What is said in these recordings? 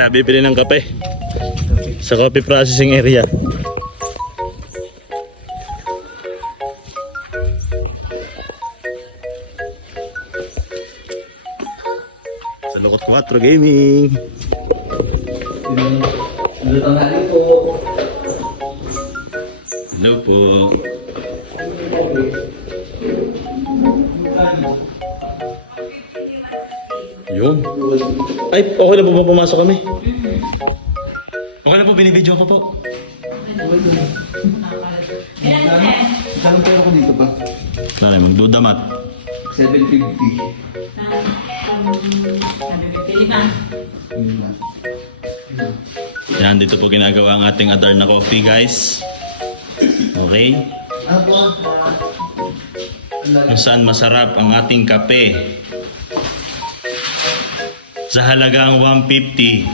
Tara, bibili ng kape sa coffee processing area. Sa Lokot 4 Gaming. Hello po. Yun. Ay, okay na po ba pumasok kami? Okay na po, binibidyo ko po. Saan pera ko dito pa? Sana, magdudamat. 750. Yan, dito po ginagawa ang ating Adar na coffee, guys. Okay? Ano po? Kung saan masarap ang ating kape. Sa halagang 150.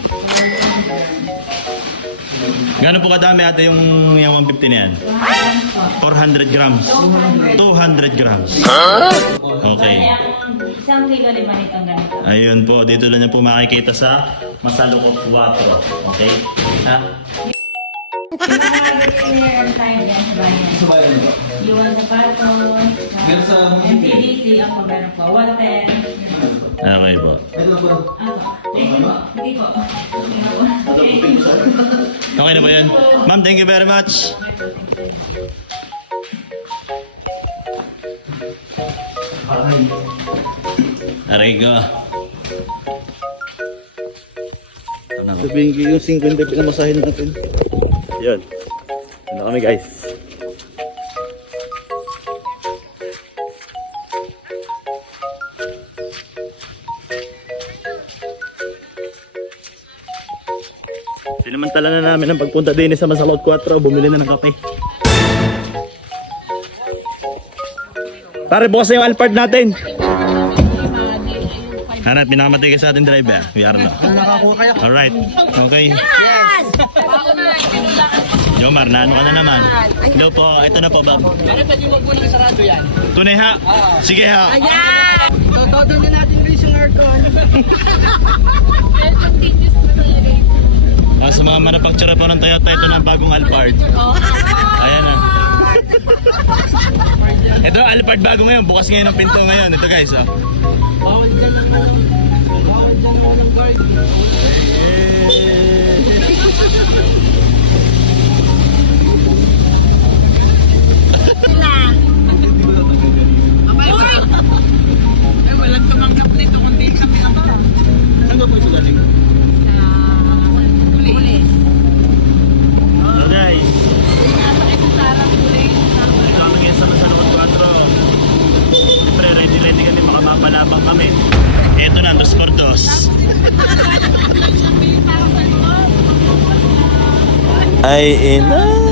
Gano'n po kadami ate yung 150 na yan? 400 grams. 200 grams. Okay. Isang kilo rin ba nitong ganito? Ayun po, dito lang niyo po makikita sa Masalukot 4. Okay? Ha? Sa bayan nito? Iwan sapatos, Meron sa MCDC, ako meron po, Walter. Okay po. Ito na po. Hindi po. Hindi po. Okay na po yan. Ma'am, thank you very much. Aray ko. Sabihin ko yung 50 pinamasahin natin. Yun. Ano kami guys. Sinamantala na namin ang pagpunta din sa Masalot 4. Bumili na ng kape. Pare, bukas na yung Alphard natin. Hanap, pinakamatigas sa ating driver. We are na. Nakakuha kaya? Alright. Okay. Jomar, naano ka na naman? Hello po, ito na po ba? Meron ba yung magpunang sarado yan? Tunay ha? Sige ha. Todo na natin guys yung aircon. Sa mga manufacturer po ng Toyota, ito na ang bagong Alphard. Ayan na. Ito Alphard bago ngayon, bukas ngayon ang pinto ngayon. Ito guys, oh. Bawal dyan ang bawal dyan ang walang guard. Ay, walang tumanggap nito kundi kami ang para. Saan ka po isa galing? So guys, ito kami ngayon sa Masalot 4. Siyempre, ready kami, makamapalabang kami. Ito na, 2x2. Ay, ina.